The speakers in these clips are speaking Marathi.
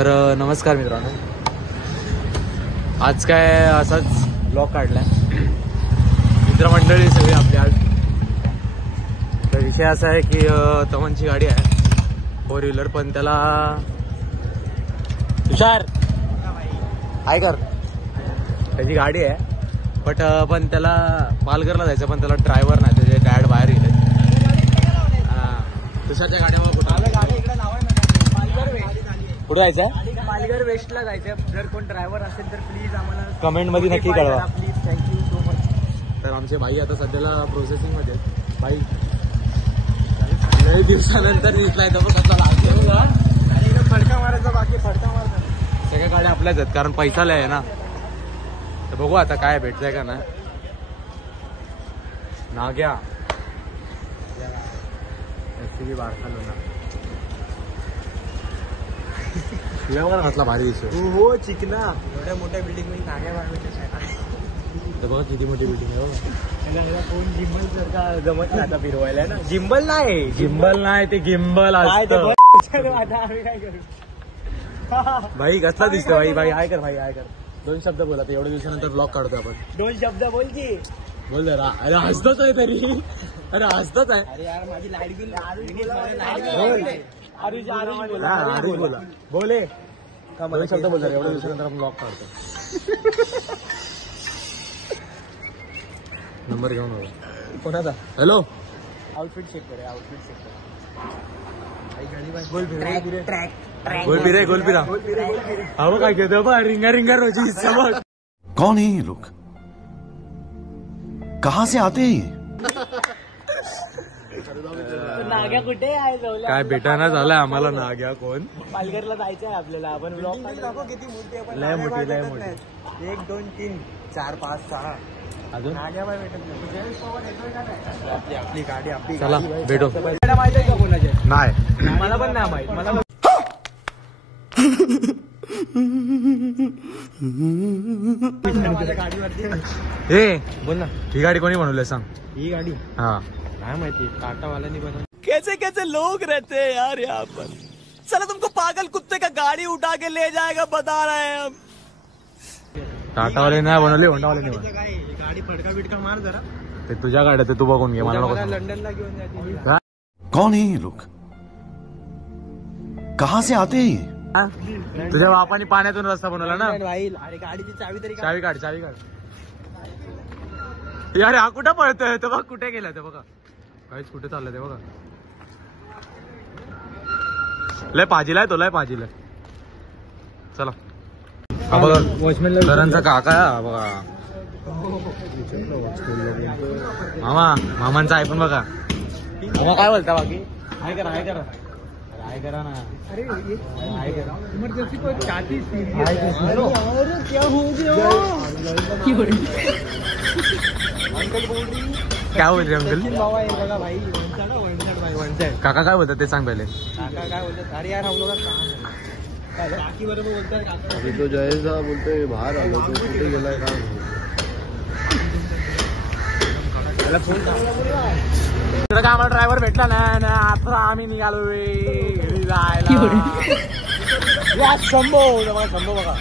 तर नमस्कार मित्रांनो, आज काय असाच ब्लॉग काढलाय. मित्रमंडळी सगळी आपली आज. तर विषय असा आहे की तमनची गाडी आहे 4 व्हीलर, पण त्याला हुशार आहे कर त्याची गाडी आहे पण त्याला पालघरला जायचं, पण त्याला ड्रायव्हर नाही, त्याचे डॅड बाहेर गेले. तुषारच्या गाडीवर कुठे जायचं? पालघर वेस्टला जायचं. जर कोण ड्रायव्हर असेल तर प्लीज आम्हाला कमेंट मध्ये नक्की कळवा प्लीज. Thank you so much. तर आमचे भाई आता सध्याला प्रोसेसिंग मध्ये भाई लई दिवसानंतर दिसलाय तर कसला लागतो. फडका मारायचा बाकी, फडका मारायचा. सगळ्या गाड्या आपल्याच आहेत कारण पैसा लय आहे ना. तर बघू आता काय भेटतंय का नाही. नाग्या एससीबी बारखालो ना तुझ्यावर घातला भारी दिसतो. हो चिकना एवढ्या मोठ्या बिल्डिंग मध्ये नाग्या बांधण्याच्या. तर बघा किती मोठी बिल्डिंग आहे. कोण जिम्बल सारखा जमत नाही आता फिरवायला ना. जिम्बल नाही, जिम्बल नाही ते गिम्बल असतं. आता आम्ही काय करू. भाई कसला दिसतो भाई. भाई आहे कर, भाई आहे कर. 2 शब्द बोला. तर एवढ्या दिवसानंतर ब्लॉग काढतोय आपण. 2 शब्द बोल की. बोल जरा. अरे हसतोच आहे तरी. अरे हसतोच आहे. अरे यार माझी लाईट बिल आरुष बोला. बोले 2 शब्द बोल जरा. एवढ्या दिवसानंतर आपण ब्लॉग काढतो. नंबर घेऊन कोणाचा? हॅलो. आउटफिट चेक करे, आउटफिट चेक करे. गोलपिरे गोलपिरा अहो काय घेतो बा. रिंगा रिंगा रोजी समज. कौन है ये लोग, कहाँ से आते हैं? नाग्या कुठे आहे? काय भेटाना झालाय आम्हाला नाग्या कोण. पालघरला जायचं आहे आपल्याला. आपण ब्लॉग किती मोठी. लय मोठी लय मोठी. 1 2 3 4 5 6 अजून नाग्या बाय भेटत नाही. आपली गाडी आपली चला भेटो. माहिती आहे का कोणाचे? नाही मला पण नाही माहित. मला माझ्या गाडीवरती ए बोल ना. ही गाडी कोणी बनवली सांग. ही गाडी हा काय माहिती. टाटावाल्यांनी बनवली. कैसे कैसे लोग रहते हैं यार यहाँ पर. चलो तुमको पागल कुत्ते का गाड़ी उठा के ले जाएगा बता रहे हैं हम. टाटावाले नाही बनवली, होंडावाले बनवली. काय गाडी फडका बिडका मार जरा. ते तुझ्या गाड्या ते तू बघून घे. मला नको सांगू. लंडनला घेऊन जाते. कौन है ये लोग, कहाँ से आते हैं? तुझ्या बापाने पाण्यातून रस्ता बनवला ना. भाई अरे गाडीची चावी तरी काढ. चावी काढ, चावी काढ. यार हा कुठं पळतोय तो बघ. कुठे गेला ते बघा. काहीच कुठे चाललंय ते बघा. लय पाजीला आहे तो, लय पाजीला आहे. चला हा बघा वॉचमॅनला सरांचा काका आहे हा बघा. मामा मामांचा आहे पण बघा. मामा काय बोलता बाकी. हाय करा, हाय करा, हाय करा ना. अरे ये हाय करा. इमरजेंसी को छाती सीधी हाय है. करा. अरे क्या हो गया. अंकल बोल रही. काय बोल रे अंकल. बाबा हे बघा भाई. वन साइड भाई, वन साइड. काका काय बोलतात ते सांग पहिले. काका काय बोलतात. अरे यार हम लोग काम है. काकी बरोबर बोलतात काका. अभी तो जयेशा बोलतोय बाहेर आलो तो कुठे गेलाय का. आम्हाला ड्रायव्हर भेटला ना. आता आम्ही निघालो घरी जायला. शंभो शंभो बघा.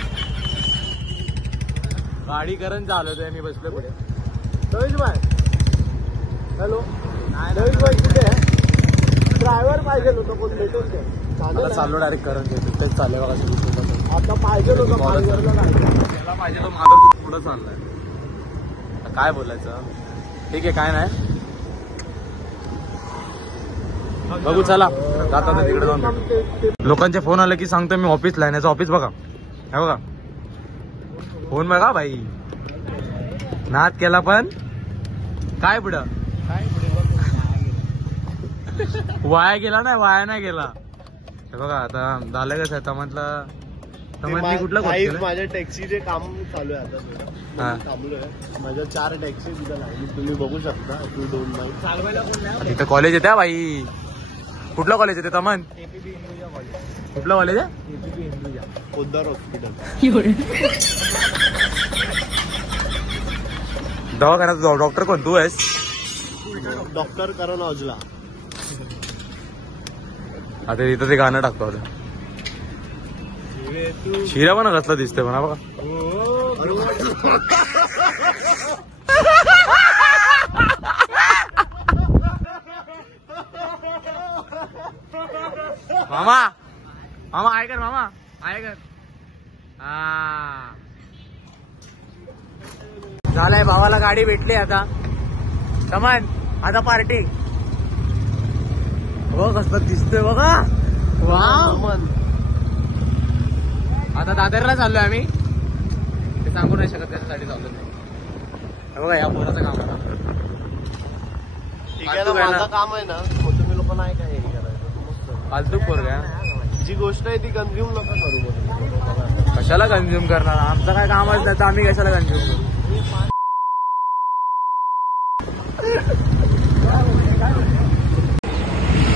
गाडी करण चालवतोय मी बसलोय पुढे. रोहित भाई हॅलो. रोहित भाई कुठे आहे? ड्रायव्हर पाहिजे होतं कोण भेटून ते. आता चाललो डायरेक्ट करण घेतो. तेच चाललंय बघा. आता पाहिजे होतं पालघरला जायचं. त्याला पाहिजे तो माझा पुढं चाललाय. आता काय बोलायचं. ठीक आहे काय नाही. बघू चला जाता तिकडे जाऊन भेटू. लोकांचे फोन आले की सांगतो मी ऑफिसला आहे. याचं ऑफिस बघा. हे बघा फोन बघा भाई. नाद केला पण काय पुढं वाया गेला नाही. वाया नाही गेला. हे बघा आता झालं कसं आहे. तमतला कुठलं कोर्स माझ्या टॅक्सीचे काम चालू आहे आता हा. थोडं थांबलोय. माझ्या 4 टॅक्सी तिथं लागली. तुम्ही बघू शकता. 2 2 नाही चालवायला कोण नाही. इथं कॉलेज येते भाई. कुठलं कॉलेज येते तमन. APB Hinduja college. कुठलं कॉलेज आहे. एपीबी हिंदुजा. पोद्दार हॉस्पिटल. दवाखान्यात डॉक्टर कोण तू आहेस. डॉक्टर करण औजला. आता इथं ते गाणं टाकतो. शिरा पण घातला दिसतोय म्हणा बघा. मामा मामा आहे कर मामा आहे कर. हा झालाय भावाला गाडी भेटली आता. कमान आता पार्टी. हो कसं दिसतोय बघा. वाव आता दादरला चाललोय आम्ही. ते सांगू नाही शकत त्याच्यासाठी चाललोय. बघा या पोराचं काम आहे. ठीक आहे ना, माझं काम आहे ना. तुम्ही लोक नाही काय हे करायचं. फालतू पोरगा. जी गोष्ट आहे ती कन्झ्युम नका करू. कशाला कन्झ्युम करणार. आमचं काय कामच नाही तर आम्ही कशाला कन्झ्युम करू.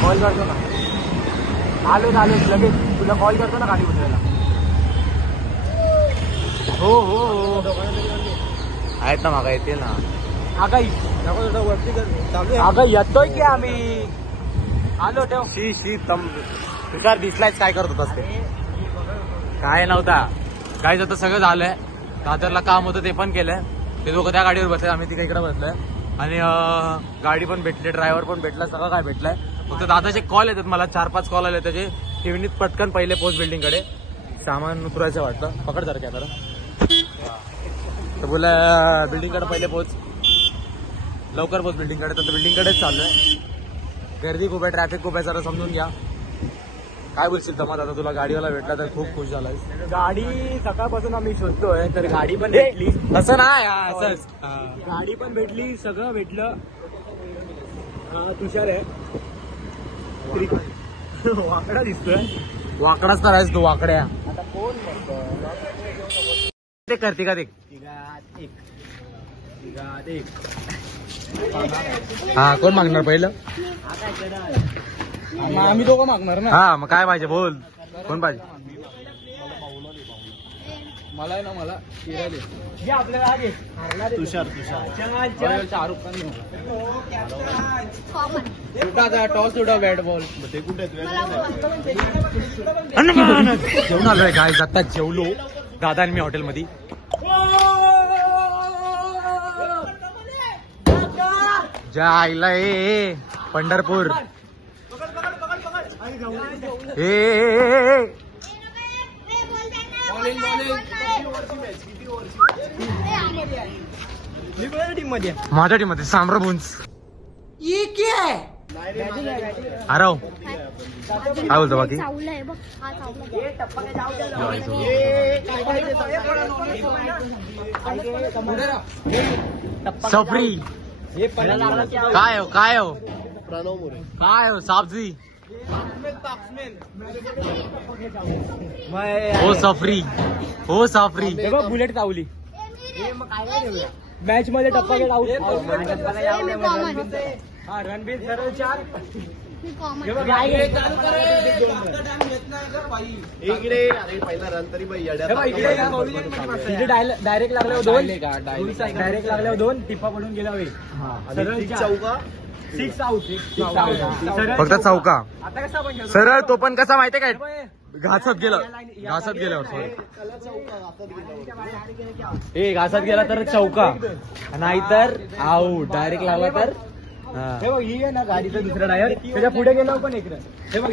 कॉल करतो ना. आलो लगेच तुला कॉल करतो ना गाडी उतरायला. हो हो हो आहेत ना मागा येतील ना. आगाई येतोय की आम्ही. आलो ठेव. शी तुषार दिसलायच काय करत होतास ते. काय नव्हता काय आता सगळं झालंय. दादरला काम होतं ते पण केलंय. ते दोघं त्या गाडीवर बसले आम्ही तिकडे इकडे बसलोय. आणि गाडी पण भेटली ड्रायव्हर पण भेटला सगळं काय भेटलंय. फक्त दादाचे कॉल येतात मला 4-5 कॉल आले त्याचे. टिव्हीत पटकन पहिले पोस्ट बिल्डिंग कडे सामान उतरायचं वाटतं. पकड जरा कॅमेरा. तर बोला बिल्डिंग कडे पहिले पोच लवकर पोच बिल्डिंग कडे. तर बिल्डिंग कडेच चाललोय. गर्दी खूप आहे ट्रॅफिक खूप आहे. जरा समजून घ्या. काय बोलशील तमात आता तुला गाडीवाला भेटला तर खूप खुश झालाय. गाडी सकाळपासून आम्ही शोधतोय तर गाडी पण भेटली. असं नाही असंच. गाडी पण भेटली सगळं भेटलं. हा तुषार आहे. वाकडा दिसतोय. वाकडाच तर आहेस तू वाकड्या. आता कोण ते करते का ते. हा कोण मागणार पहिलं. आम्ही दोघं मागणार ना. हा मग काय पाहिजे बोल. कोण पाहिजे. मला आहे ना मला आपल्याला तुषार शाहरुख खान टॉस उडा बॅट बॉल. ते कुठे जेवण आलोय काय आता जेवलो दादा आणि मी हॉटेलमध्ये. जायला ए पंढरपूर. माझ्या टीम मध्ये साम्राबुंज. अरे काय बोलतो बाकी. सफरी काय हो काय हो प्रणव मोरे. काय हो साबजी. हो सफरी हो सफरी. बुलेट चावली मॅच मध्ये. टप्पा गेट आउट. हा रणबीर सरळ 4. इकडे अरे पहिला रन तरी डायरेक्ट लागल्यावर 2. डायरेक्ट लागल्यावर 2 टिप्पा पडून गेला वेळ. चौका 6 आउट. फक्त चौका. आता कसा पण सरळ तो पण कसा माहितीये काय घासत गेल्यावर सॉरी घासत गेला तर चौका नाहीतर आऊट. डायरेक्ट लागला तर. हे बघ ही आहे ना गाडीचं दुसरा टायर. त्याच्या पुढे गेल्यावर पण इकडे हे बघ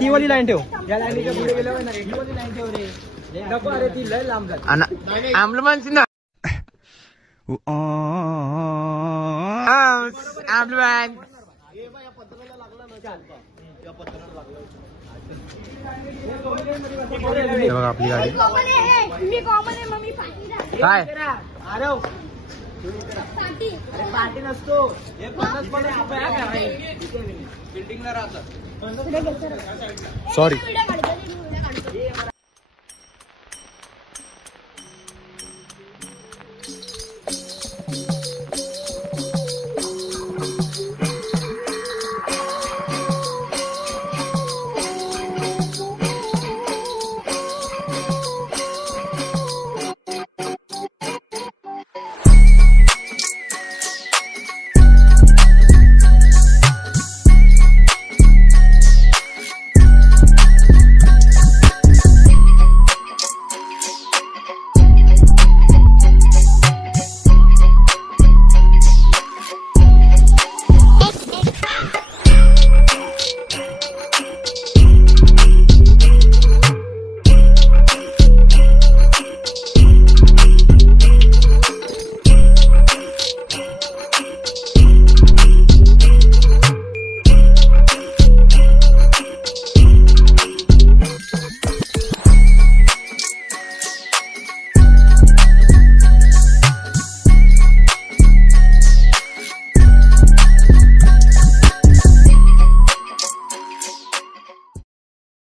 ती वाली लाईन ठेव. या लाईनीच्या पुढे गेल्यावर ना ही वाली लाईन ठेव रे. नको अरे ती लय लांब जाते. ॲम्ब्युलन्स ना ॲम्ब्युलन्स. हे बघा आपली गाडी काय. पार्टी नसतो. बिल्डिंगला राहतात. सॉरी.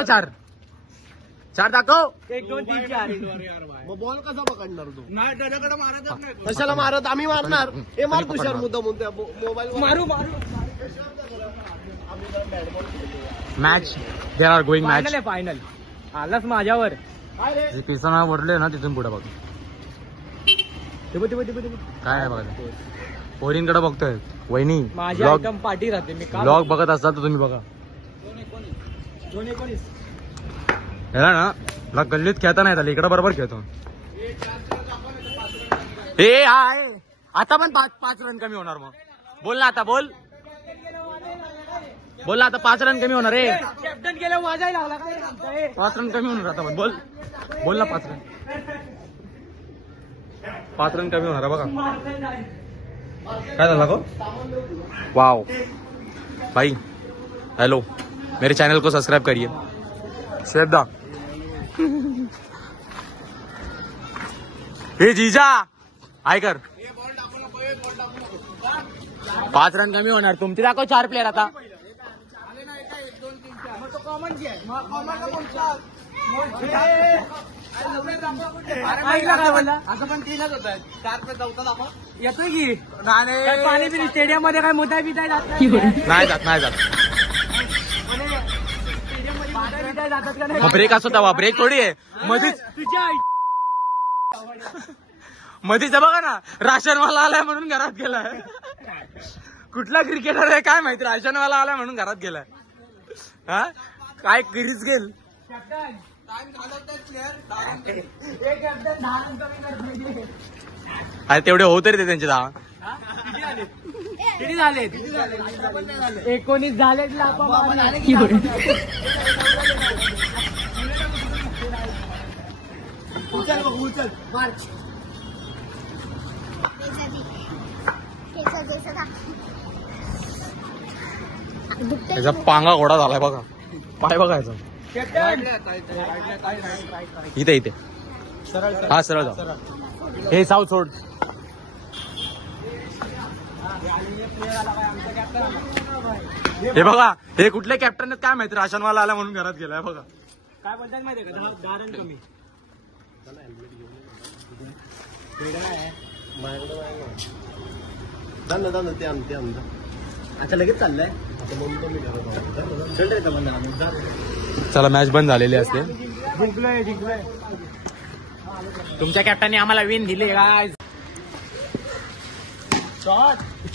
चार. चार दाखव. 1 2 3 4. मग बॉल कसा पकडणार तू? नाही त्याच्याकडे मारतच नाही. कशाला मारत? आम्ही मारणार. हे मार तुषार मुद्दा म्हणतोय मोबाईल मारू match they are going match. Final आहे फायनल. आलाच माझ्यावर. पिसाना वरले ना तिथून पुढे बघ ते काय आहे बघा. पोरींकडे बघतोय. वहिनी माझी आयटम पार्टी राहते. मी का ब्लॉग बघत असता तर तुम्ही बघा. ह्याला ना मला गल्लीत खेळता नाही आलं. इकडे बरोबर खेळतो. ए हाय आता पण 5 रन कमी होणार. मग बोल ना आता. बोल ना आता. 5 रन कमी होणार आहे. कॅप्टन गेलं वाजायला लागला काय. 5 रन कमी होणार आता. पण बोल ना. 5 रन कमी होणार आहे बघा. काय झाला गो. वाव भाई हेलो मेरे चैनल को सब्सक्राइब करिए. श्वेता हे जीजा आय कर. 5 रन कमी होणार. तुमची दाखव 4 प्लेयर आता. असं पण 3च होत. 4 पे 4 दाखव. येतोय की काय पाणी पिणी स्टेडियम मध्ये काय मुद्दा बिताय जात नाही जात. जातात का नाही. ब्रेक असतो तेव्हा. ब्रेक थोडी आहे मधीच. मधीच बघा ना. राशनवाला आलाय म्हणून घरात गेलाय. कुठला क्रिकेटर आहे काय माहिती. राशनवाला आलाय म्हणून घरात गेलाय. हा काय क्रीज गेल. अरे तेवढे होत रे ते त्यांचे 10. किती झाले. 19 झाले. त्याचा पांगा घोडा झालाय बघा. पाय बघायचा. इथे हा सरळ जाऊ. हे साऊ सोड. हे बघा हे कुठल्या कॅप्टन काय माहिती. राशनवाला आला म्हणून घरात गेलाय बघा. काय बोलतात माहितीये का. 10 रन कमी. जाणं ते आता लगेच चाललंय. चल रे चला मॅच बंद झालेली असते. जिंकलोय. तुमच्या कॅप्टनने आम्हाला विन दिले गाइस.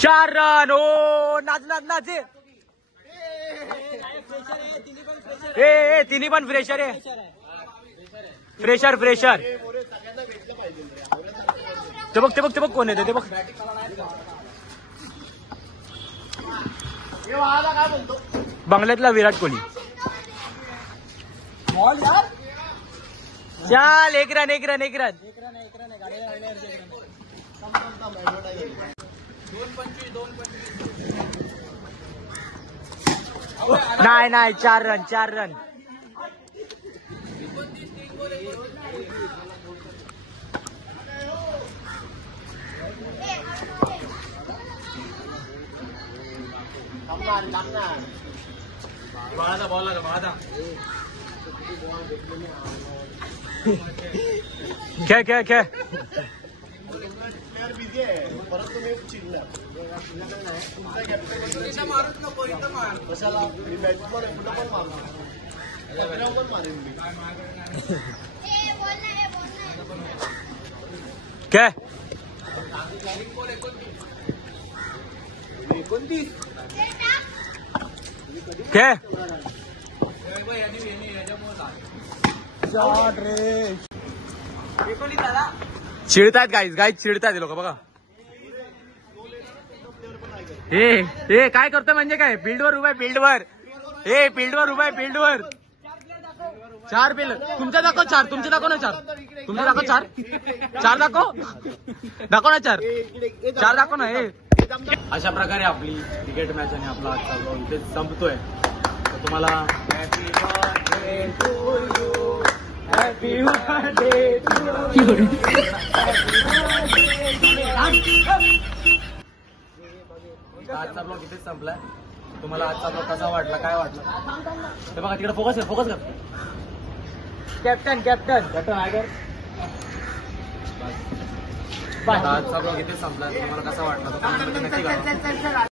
4 रन. ओ नाच. ए तिन्ही पण फ्रेशर आहे. फ्रेशर. ते बघ कोण आहे ते बघ. बंगल्यातला विराट कोहली. चाल 1 रन. नाही 4 रन. बाळाचा बॉल लागा. बाळाचा खेळ. परत तुम्ही चिडणार. कशाला मी बॅट्समन आहे. कुठं पण मारेन मी. काय 29 काय चिडतायत गाईज चिडतायत लोक बघा. हे काय करतोय म्हणजे काय. फील्डवर उभा आहे. फील्डवर उभा आहे. फील्डवर 4 फील्ड. तुमच्या दाखव 4. तुमचे दाखव ना 4. तुमचे दाखव 4. 4 दाखव ना 4. 4 दाखव ना. हे अशा प्रकारे आपली क्रिकेट मॅच आणि आपला आजचा ब्लॉग इथे संपतोय. तर तुम्हाला हॅपी बर्थडे टू यू. आजचा ब्लॉग इथेच संपलाय. तुम्हाला आजचा ब्लॉग कसा वाटला, काय वाटलं ते बघा. तिकडे फोकस कर, फोकस कर. कॅप्टन कॅप्टन कॅप्टन आगर. आजचा ब्लॉग इथे संपला. तुम्हाला कसा वाटला तो comment मध्ये नक्की कळवा.